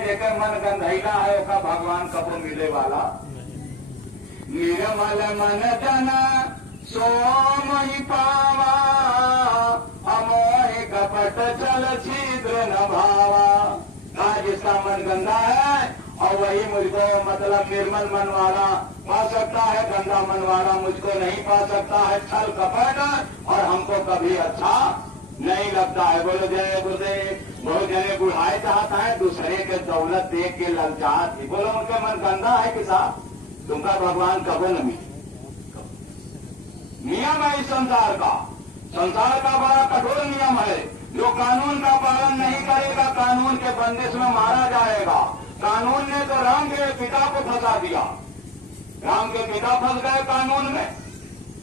जेकर मन गंधैला है ओका भगवान कबो मिले वाला। निर्मल मन जन सोम ही पावा, अमोहि कपट छल छिद्र न भावा। जिसका मन गंदा है और वही मुझको मतलब निर्मल मन वाला पा सकता है, गंदा मन वाला मुझको नहीं पा सकता है। छल कपट और हमको कभी अच्छा नहीं लगता है। बोलो जय गुरुदेव। बहुत जने बुढ़ाए चाहता है, दूसरे के दौलत देख के ललचात। बोलो उनका मन गंदा है कि साहब तुमका भगवान कबो न मिले। नियम है इस संसार का, संसार का बड़ा कठोर नियम है। जो कानून का पालन नहीं करेगा कानून के बंदिश में मारा जाएगा। कानून ने तो राम के पिता को फंसा दिया, राम के पिता फंस गए कानून में।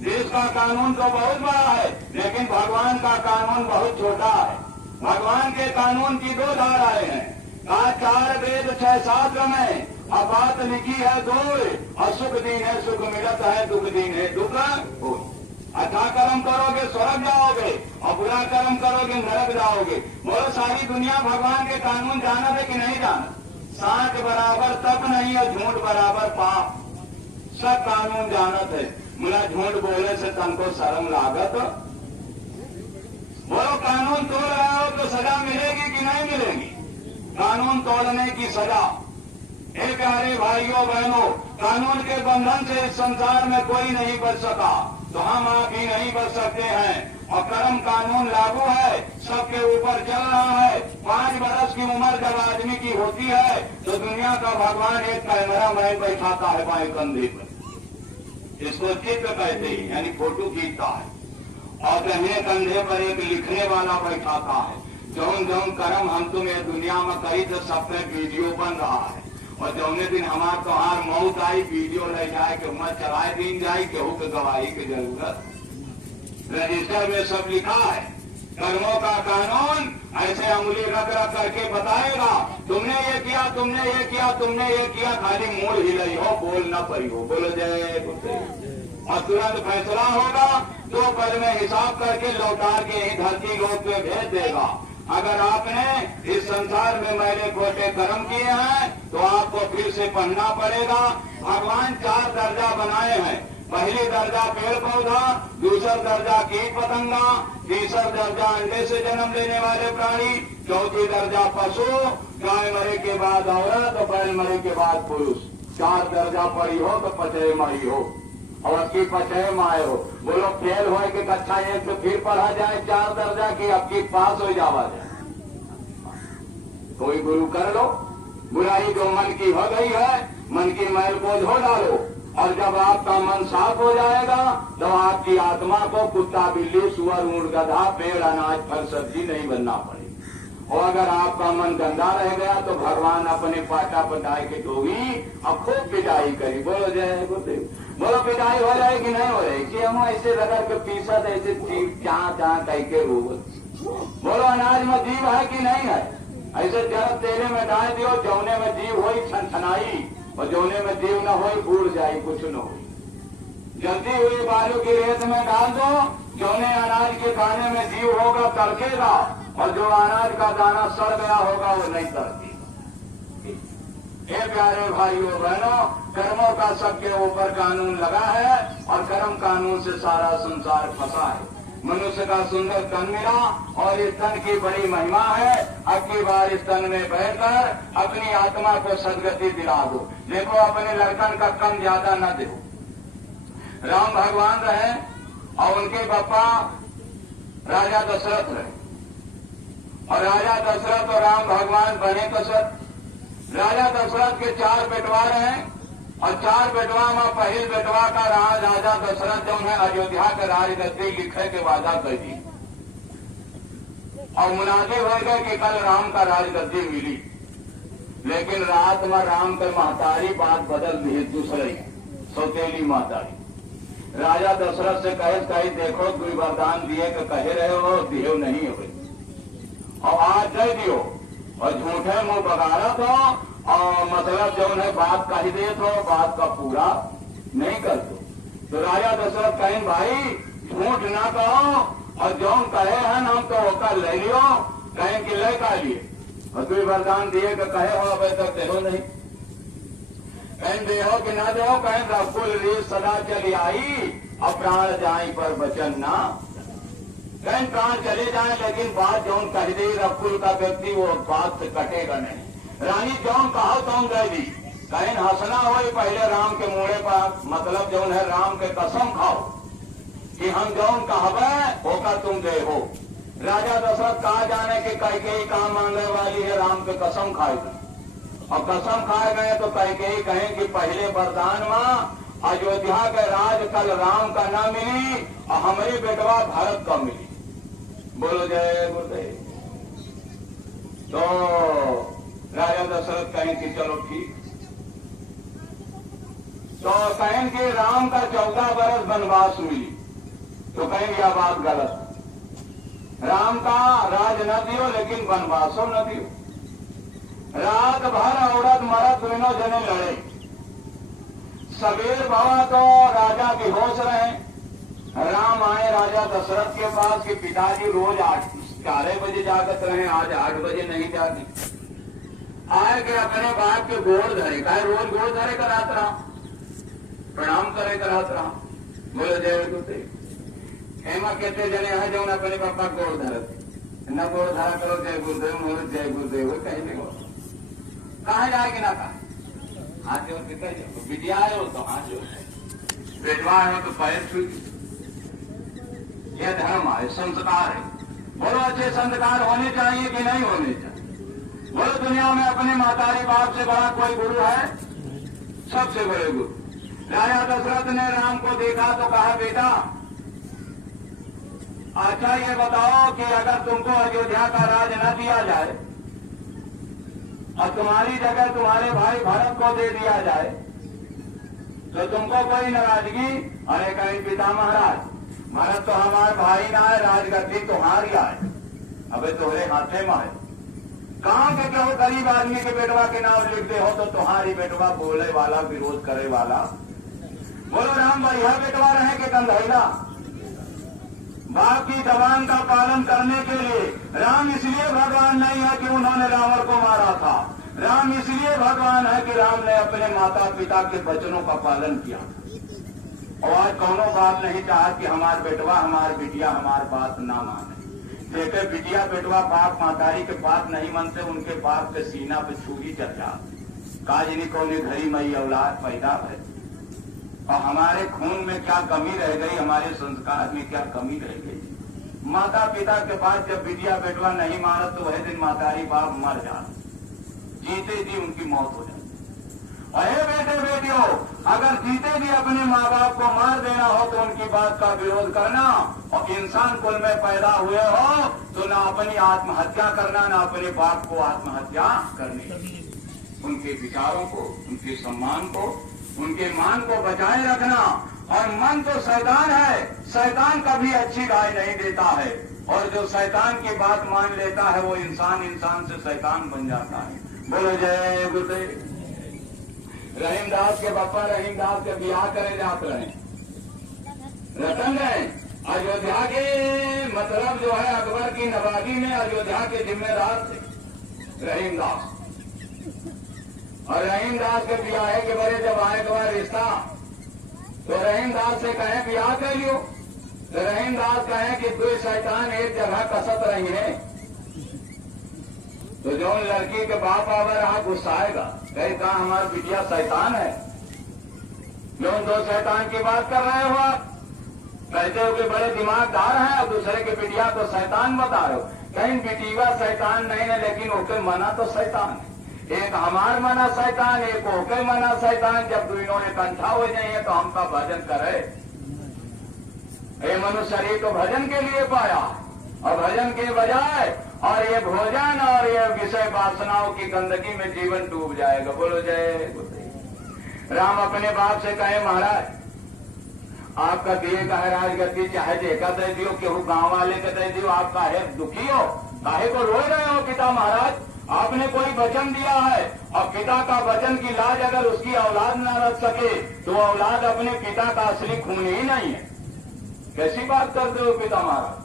देश का कानून तो बहुत बड़ा है लेकिन भगवान का कानून बहुत छोटा है। भगवान के कानून की दो धाराएं हैं। कहा 4 वेद 6 शास्त्र में अबात लिखी है 2, और सुख दिन है सुख मिलत है, दुख दिन है दुख हो। अच्छा कर्म करोगे स्वर्ग जाओगे और बुरा कर्म करोगे नरक जाओगे। बोलो सारी दुनिया भगवान के कानून जाना है कि नहीं जाना? सांच बराबर तप नहीं और झूठ बराबर पाप, सब कानून जानत है। मुला झूठ बोले से तुमको शर्म लागत? बोलो कानून तोड़ रहे हो तो सजा मिलेगी कि नहीं मिलेगी? कानून तोड़ने की सजा। एक प्यारे भाइयों बहनों, कानून के बंधन से इस संसार में कोई नहीं बच सका तो हम आप भी नहीं बच सकते हैं। और कर्म कानून लागू है, सबके ऊपर चल रहा है। 5 वर्ष की उम्र जब आदमी की होती है तो दुनिया का भगवान एक कैमरा मैन बैठाता है बाएं कंधे पर, इसको चित्र कहते हैं यानी फोटो खींचता है। और दाहिने कंधे पर एक लिखने वाला बैठाता है। जौन जौन कर्म हम तुम्हें दुनिया में कही तो सब पे वीडियो बन रहा है। और जौने दिन हमार तोहार मौत आई वीडियो ले जाए के मत चलाए दिन जाए केहू के गवाही की जरूरत। रजिस्टर में सब लिखा है। कर्मों का कानून ऐसे उंगली रख रख करके बताएगा तुमने ये किया तुमने ये किया तुमने ये किया, खाली मूड हिलाई हो बोल न पड़ी हो। बोलो जय गुरुदेव। और तुरंत फैसला होगा 2 पल में हिसाब करके लौटा के ही धरती लोक पे भेज देगा। अगर आपने इस संसार में मैंने खोटे कर्म किए हैं तो आपको फिर से पढ़ना पड़ेगा। भगवान 4 दर्जा बनाए हैं। पहली दर्जा पेड़ पौधा, दूसरा दर्जा कीट पतंगा, तीसरा दर्जा अंडे से जन्म लेने वाले प्राणी, चौथी दर्जा पशु, गाय मरे के बाद औरत और बैल मरे के बाद पुरुष। 4 दर्जा पड़ी हो तो 5 मरी हो और अब की 5 माए हो। बोलो फेल हो कि कक्षा 1 से फिर पढ़ा जाए 4 दर्जा की, अब की पास हो जावा जाए। कोई गुरु कर लो। बुराई जो मन की हो गई है मन की मैल को धो डालो। और जब आपका मन साफ हो जाएगा तो आपकी आत्मा को कुत्ता बिल्ली सुअर ऊंट गधा पेड़ अनाज फल सब्जी नहीं बनना पड़ेगा। और अगर आपका मन गंदा रह गया तो भगवान अपने पाटा पटाई के धोगी और खूब पिटाई करी। बोलो जय गुरुदेव। बोलो पिटाई हो रही कि नहीं हो रही? कि हम ऐसे रगड़ के पीसत ऐसे जहाँ जहाँ कह के रोग। बोलो अनाज में जीव है कि नहीं है? ऐसे जब तेले में डाल दियो जौने में जीव हो छनछनाई और जौने में जीव न हो उड़ जाए कुछ न हो। जल्दी हुई बालू की रेत में डाल दो, जौने अनाज के खाने में जीव होगा तड़केगा और जो अनाज का दाना सड़ गया होगा वो नहीं तड़केगा। हे प्यारे भाइयों बहनों, कर्मों का सबके ऊपर कानून लगा है और कर्म कानून से सारा संसार फंसा है। मनुष्य का सुंदर तन मिला और इस तन की बड़ी महिमा है। अब की बार इस तन में बैठकर अपनी आत्मा को सदगति दिला दो। देखो अपने लड़कन का कम ज्यादा न दो। राम भगवान रहे और उनके पापा राजा दशरथ रहे और राजा दशरथ और राम भगवान बने दशरथ। राजा दशरथ के 4 बेटवा रहे और 4 बेटवा में पहले बेटवा का राजा दशरथ जो है अयोध्या के राजगद्दी लिखे के वादा कर दी और मुनादी हो गए कि कल राम का राजगद्दी मिली। लेकिन रात में राम के महतारी बात बदल दी, दूसरे सौतेली महतारी। राजा दशरथ से कहे देखो कोई वरदान दिए के कहे रहे हो दियो नहीं हो और आज दे दियो और झूठे मुंह बगाड़त हो और मतलब जो है बात कही दे तो बात का पूरा नहीं कर दो। तो राजा दशरथ कहें भाई झूठ ना कहो और जौन कहे हैं हम तो होकर ले लियो। कहें कि ले का लिए और कोई वरदान दिए कि कहे हो अब तक देखो नहीं, कहीं देहो कि ना देहो, कहीं रकुल रीत सदा चली आई, अब प्राण जाए पर वचन ना, कहीं प्राण चले जाए लेकिन बात जौन कह दी रकुल का व्यक्ति वो बात से कटेगा नहीं। रानी जौन कहो तौन कह दी, कहीं हंसना हो पहले राम के मुड़े पर, मतलब जौन है राम के कसम खाओ कि हम जौन कहबे होकर तुम दे हो। राजा दशरथ कहा जाने के कैकेयी कहा मांगने वाली है, राम के कसम खाएगी, और कसम खाए गए तो कैकेयी कहें कि पहले वरदान मां अयोध्या के राज कल राम का ना मिली और हमारी बेटवा भरत का मिली। बोलो जय गुरुदेव। तो राजा दशरथ कहें कि चलो ठीक, तो कहें कि राम का 14 बरस वनवास मिली, तो कहेंगे यह बात गलत, राम का राज न दियो लेकिन वनवासो न दियो। रात भर औरत मरद दोनों जने लड़े, सवेर भवा तो राजा बेहोश रहे। राम आए राजा दशरथ के पास कि पिताजी रोज 4 बजे जागत रहे, आज 8 बजे नहीं जागे। आए के अपने बाप के गोड़ धरे, कहे रोज गोड़ धरे करात रहा, प्रणाम करे करात रहा। बोले जय गुरुदेव। एमा कहते जने है जो अपने पापा गोड़ धरत न गोड़ धरा करो जय गुरुदेव, मोर जय गुरुदेव कहीं नहीं हो, कहा जाएगी ना कहा हाथ जो बिटिया आयो तो हाथ जो बेटवा आयो तो पैर छू। यह धर्म है, संस्कार है। बोलो अच्छे संस्कार होने चाहिए कि नहीं होने चाहिए? बोलो दुनिया में अपने मातारी बाप से बड़ा कोई गुरु है? सबसे बड़े गुरु। राजा दशरथ ने राम को देखा तो कहा बेटा अच्छा ये बताओ कि अगर तुमको अयोध्या का राज न दिया जाए और तुम्हारी जगह तुम्हारे भाई भरत को दे दिया जाए तो तुमको कोई नाराजगी? अरे कहीं पिता महाराज, भरत तो हमारे भाई ना है, राजगद्दी तुम्हारी आए, अबे तुम्हारे हाथे में है। कहाँ के क्यों गरीब आदमी के बेटवा के नाम लिखते हो तो तुम्हारी बेटवा बोले वाला, विरोध करे वाला। बोलो राम भाई यह बेटवा रहे कि कंधैला? बाप की जबान का पालन करने के लिए राम इसलिए भगवान नहीं है कि उन्होंने रावण को मारा था, राम इसलिए भगवान है कि राम ने अपने माता पिता के वचनों का पालन किया। और आज कौनो बात नहीं चाहा कि हमार बेटवा हमार बिटिया हमार बात ना माने। देखे बिटिया बेटवा बाप मातारी के बात नहीं मानते, उनके बाप के सीना पे छुरी चढ़ जाती। काजनी कौने घड़ी मई औलाद पैदा है, और हमारे खून में क्या कमी रह गई, हमारे संस्कार में क्या कमी रह गई। माता पिता के बाद जब बिटिया बेटवा नहीं माना तो वह दिन मातारी बाप मर जाते, जीते जी उनकी मौत हो जाती। अरे बेटे बेटियों, अगर जीते जी अपने माँ बाप को मार देना हो तो उनकी बात का विरोध करना, और इंसान कुल में पैदा हुए हो तो ना अपनी आत्महत्या करना ना अपने बाप को आत्महत्या करनी। उनके विचारों को, उनके सम्मान को, उनके मान को बचाए रखना। और मन तो शैतान है, शैतान कभी अच्छी राय नहीं देता है, और जो शैतान की बात मान लेता है वो इंसान से शैतान बन जाता है। बोलो जय गुरुदेव। रहीमदास के बापा रहीमदास के ब्याह करे जात रहे, रतन गए अयोध्या के, मतलब जो है अकबर की नवाबी में अयोध्या के जिम्मेदार थे रहीमदास। और रहीमदास के ब्याह के बड़े जब आए तो रिश्ता, तो रहीमदास से कहे ब्याह कर लियो, तो रहीमदास कहे कि कोई शैतान एक जगह कसत रही है। तो जो लड़की के बाप आवर रहा गुस्साएगा, कहे कहा हमारी बिटिया शैतान है, जो दो शैतान की बात कर रहे हो आप? कहते हो कि बड़े दिमागदार हैं और दूसरे के बिटिया को शैतान बता रहे हो। कहीं बिटिया शैतान नहीं है, लेकिन ओके मना तो शैतान है। एक हमार मना शैतान, एक ओके मना शैतान। जब दोनों इकट्ठा हो जाइए तो हमका भजन करे। ये मनुष्य शरीर तो भजन के लिए पाया, और भजन के बजाय और ये भोजन और ये विषय वासनाओं की गंदगी में जीवन डूब जाएगा। बोलो जय गुरुदेव। राम अपने बाप से कहे महाराज आपका दिए का है राजगद्दी, चाहे देखा दे दियो, केहू गांव वाले के दे दियो, आप काहे दुखी हो, काहे को रो रहे हो पिता महाराज? आपने कोई वचन दिया है, और पिता का वचन की लाज अगर उसकी औलाद न रख सके तो औलाद अपने पिता का असली खून ही नहीं है। कैसी बात करते हो पिता महाराज?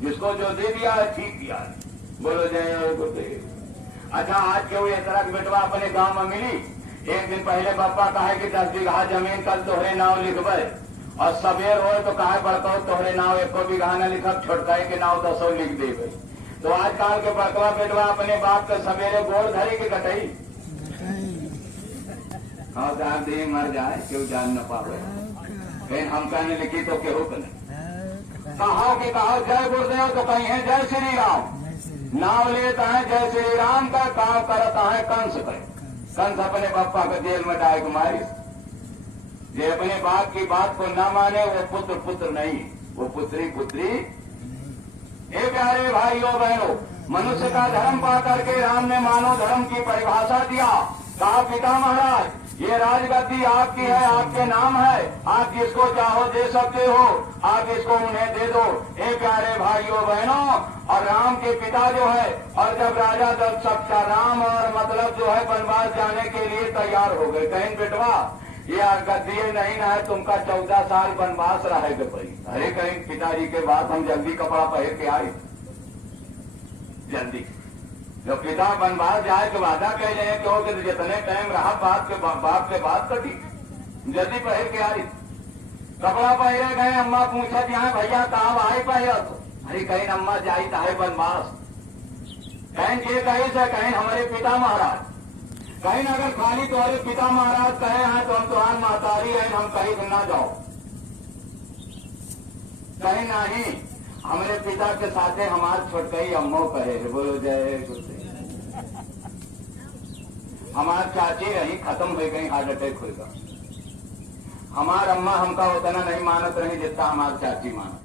जिसको जो दे दिया है ठीक दिया है। बोलो जय गुरुदेव। अच्छा आज क्यों ये तरह बेटवा अपने गांव में मिली। एक दिन पहले पापा कहे कि 10 बीघा जमीन कल तोहरे नाव लिखबे और सवेर हो तो कहे बड़का तोहरे नाव 1 बीघा न लिखब छोटका के नाव 10 लिख देवे। तो आजकल के बड़कवा बेटवा अपने बाप के सवेरे गोड़ धरी के कटई हाँ दार दे मर जाए क्यों जान न पावे। कहीं हम कहने लिखी तो केहू के नहीं कहो कि कहो जय गुरुदेव तो कहीं है जय श्री राम। नाम लेता है जय श्री राम का काम करता है कंस पे। कंस अपने पापा को जेल में डाल मारी। जे अपने बाप की बात को न माने वो पुत्र पुत्र नहीं वो पुत्री पुत्री। हे प्यारे भाइयों बहनों मनुष्य का धर्म पा करके राम ने मानव धर्म की परिभाषा दिया। कहा पिता महाराज ये राजगद्दी आपकी है आपके नाम है आप जिसको चाहो दे सकते हो आप इसको उन्हें दे दो। हे प्यारे भाइयों बहनों और राम के पिता जो है और जब राजा जब सबका राम और मतलब जो है वनवास जाने के लिए तैयार हो गए। कहीं बेटवा ये गद्दी नहीं ना है तुमका 14 साल वनवास रहेगा भाई। अरे कहीं पिताजी के बाद हम जल्दी कपड़ा पहन के आए जल्दी जब पिता वनवास जाए तो वादा कह जाए क्योंकि जितने टाइम रहा बाप के बाद कटी जल्दी पहन के आई कपड़ा पहले गए। अम्मा पूछा यहाँ भैया कहाँ आए पहले तो अरे कहीं अम्मा जाई चाहे वनवास कहीं ये कहीं से कहीं हमारे पिता महाराज कहीं अगर खाली तुम्हारे पिता महाराज कहे हैं तो हम तुम्हारी महतारी है हम कहीं ना जाओ कहीं नहीं हमारे पिता के साथ हमारे छोटकई अम्मो कहे बोलो जय गुरुदेव। हमार चाची रही खत्म हो गई हार्ट अटैक होगा। हमार अम्मा हमका उतना नहीं मानत रही जितना हमार चाची मानत।